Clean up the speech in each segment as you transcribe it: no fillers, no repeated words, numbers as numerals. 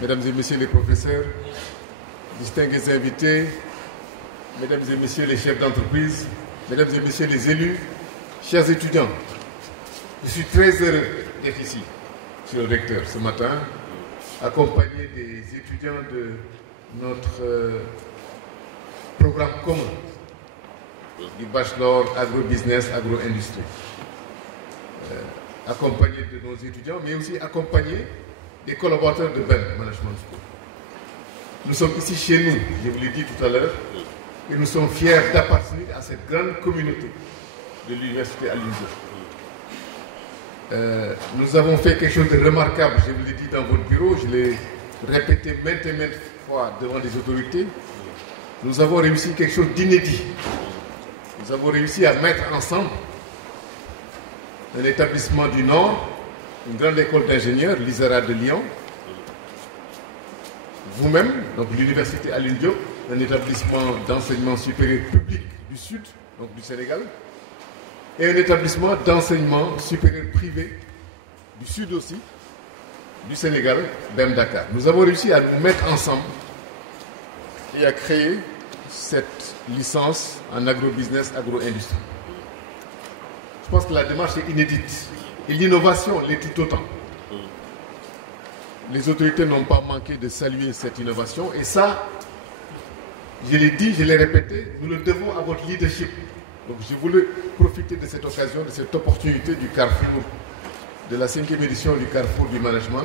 mesdames et messieurs les professeurs, distingués invités, mesdames et messieurs les chefs d'entreprise, mesdames et messieurs les élus, chers étudiants, je suis très heureux d'être ici, monsieur le recteur, ce matin, accompagné des étudiants de notre programme commun du bachelor agro-business, agro-industrie. Accompagné de nos étudiants, mais aussi accompagné des collaborateurs de BEM Management School. Nous sommes ici chez nous, je vous l'ai dit tout à l'heure, et nous sommes fiers d'appartenir à cette grande communauté de l'Université Alioune Diop. Nous avons fait quelque chose de remarquable, je vous l'ai dit dans votre bureau, je l'ai répété maintes et maintes fois devant des autorités. Nous avons réussi quelque chose d'inédit. Nous avons réussi à mettre ensemble un établissement du Nord, une grande école d'ingénieurs, l'ISERA de Lyon, vous-même, donc l'Université Alioune Diop, un établissement d'enseignement supérieur public du Sud, donc du Sénégal, et un établissement d'enseignement supérieur privé du Sud aussi, du Sénégal, BEM Dakar. Nous avons réussi à nous mettre ensemble et à créer cette licence en agro-business, agro-industrie. Je pense que la démarche est inédite et l'innovation l'est tout autant. Les autorités n'ont pas manqué de saluer cette innovation et ça, je l'ai dit, je l'ai répété, nous le devons à votre leadership. Donc je voulais profiter de cette occasion, de cette opportunité du Carrefour, de la 5e édition du Carrefour du Management,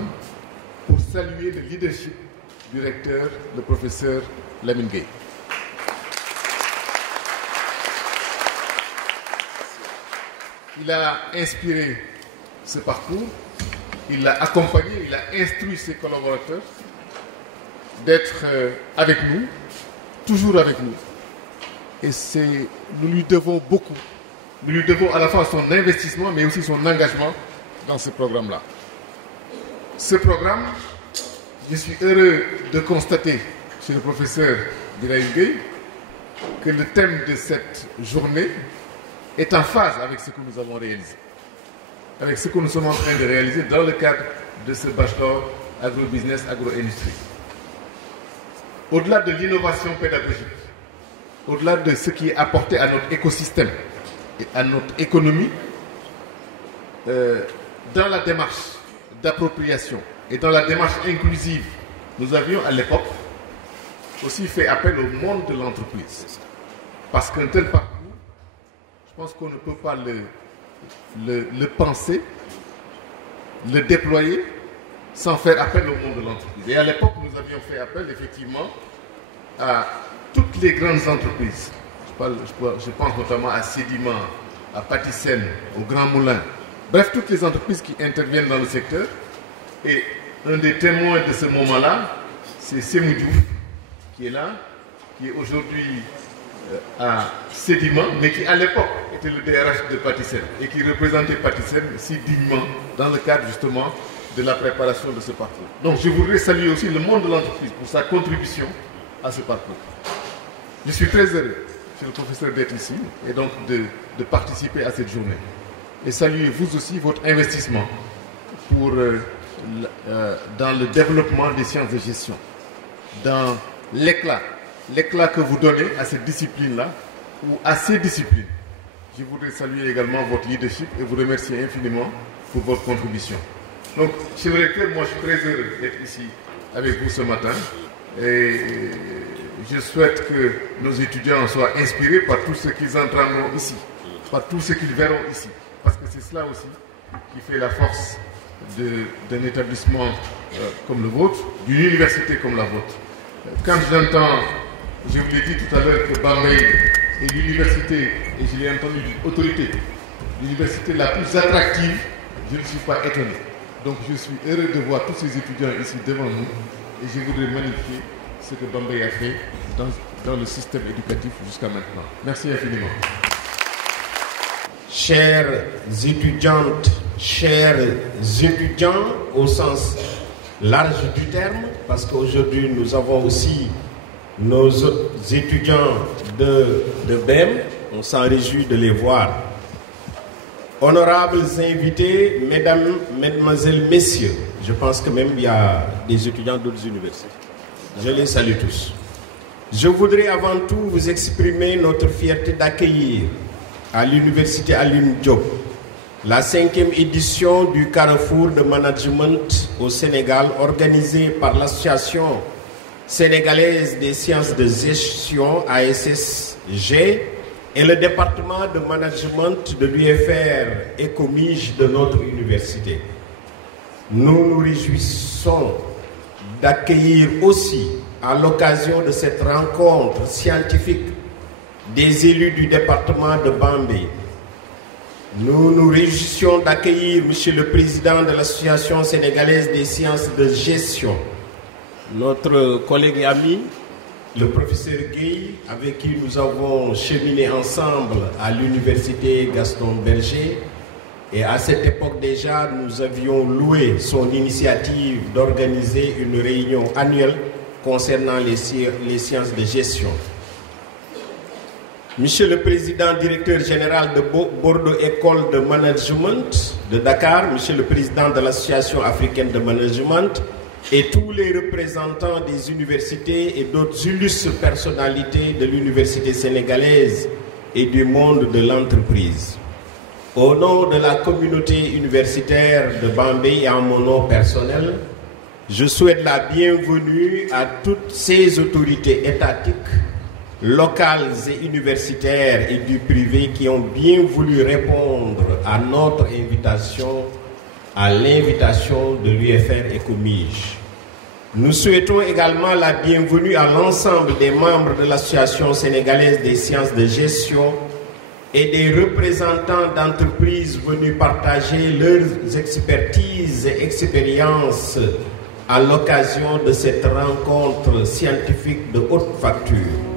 pour saluer le leadership du recteur, le professeur Lamine Gueye. Il a inspiré ce parcours, il l'a accompagné, il a instruit ses collaborateurs d'être avec nous, toujours avec nous. Et nous lui devons beaucoup. Nous lui devons à la fois son investissement, mais aussi son engagement dans ce programme-là. Ce programme, je suis heureux de constater chez le professeur Birahim Gueye que le thème de cette journée est en phase avec ce que nous avons réalisé, avec ce que nous sommes en train de réaliser dans le cadre de ce bachelor agro-business, agro-industrie. Au-delà de l'innovation pédagogique, au-delà de ce qui est apporté à notre écosystème et à notre économie, dans la démarche d'appropriation et dans la démarche inclusive, nous avions à l'époque aussi fait appel au monde de l'entreprise. Parce qu'un tel parcours, je pense qu'on ne peut pas le penser, le déployer sans faire appel au monde de l'entreprise. Et à l'époque, nous avions fait appel effectivement à toutes les grandes entreprises. Je pense notamment à Sedima, à Patisen, au Grand Moulin. Bref, toutes les entreprises qui interviennent dans le secteur. Et un des témoins de ce moment-là, c'est Semou Diouf, qui est là, qui est aujourd'hui à Sedima, mais qui à l'époque était le DRH de Patisen et qui représentait Patisen si dignement dans le cadre justement de la préparation de ce parcours. Donc je voudrais saluer aussi le monde de l'entreprise pour sa contribution à ce parcours. Je suis très heureux, monsieur le professeur, d'être ici et donc de participer à cette journée. Et saluer vous aussi votre investissement pour, dans le développement des sciences de gestion, dans l'éclat que vous donnez à cette discipline-là ou à ces disciplines. Je voudrais saluer également votre leadership et vous remercier infiniment pour votre contribution. Donc, monsieur le recteur, moi je suis très heureux d'être ici avec vous ce matin et je souhaite que nos étudiants soient inspirés par tout ce qu'ils entendront ici, par tout ce qu'ils verront ici, parce que c'est cela aussi qui fait la force d'un établissement comme le vôtre, d'une université comme la vôtre. Quand j'entends, je vous l'ai dit tout à l'heure, que Bambey est l'université, et je l'ai entendu d'une autorité, l'université la plus attractive, je ne suis pas étonné. Donc je suis heureux de voir tous ces étudiants ici devant nous et je voudrais magnifier ce que Bambey a fait dans le système éducatif jusqu'à maintenant. Merci infiniment. Chères étudiantes, chers étudiants au sens large du terme, parce qu'aujourd'hui nous avons aussi nos étudiants de BEM, on s'en réjouit de les voir. Honorables invités, mesdames, mesdemoiselles, messieurs, Je pense que même il y a des étudiants d'autres universités. Je les salue tous. Je voudrais avant tout vous exprimer notre fierté d'accueillir à l'université Alioune Diop la 5e édition du Carrefour de Management au Sénégal, organisée par l'Association sénégalaise des sciences de gestion, ASSG, et le département de management de l'UFR Ecomige de notre université. Nous nous réjouissons d'accueillir aussi, à l'occasion de cette rencontre scientifique, des élus du département de Bambey. Nous nous réjouissons d'accueillir M. le Président de l'Association sénégalaise des sciences de gestion, notre collègue et ami, le professeur Gueye, avec qui nous avons cheminé ensemble à l'université Gaston Berger. Et à cette époque déjà, nous avions loué son initiative d'organiser une réunion annuelle concernant les sciences de gestion. Monsieur le Président directeur général de Bordeaux École de Management de Dakar, Monsieur le Président de l'Association africaine de management et tous les représentants des universités et d'autres illustres personnalités de l'université sénégalaise et du monde de l'entreprise. Au nom de la communauté universitaire de Bambey et en mon nom personnel, je souhaite la bienvenue à toutes ces autorités étatiques, locales et universitaires et du privé qui ont bien voulu répondre à notre invitation, à l'invitation de l'UFR Ecomige. Nous souhaitons également la bienvenue à l'ensemble des membres de l'Association sénégalaise des sciences de gestion et des représentants d'entreprises venus partager leurs expertises et expériences à l'occasion de cette rencontre scientifique de haute facture.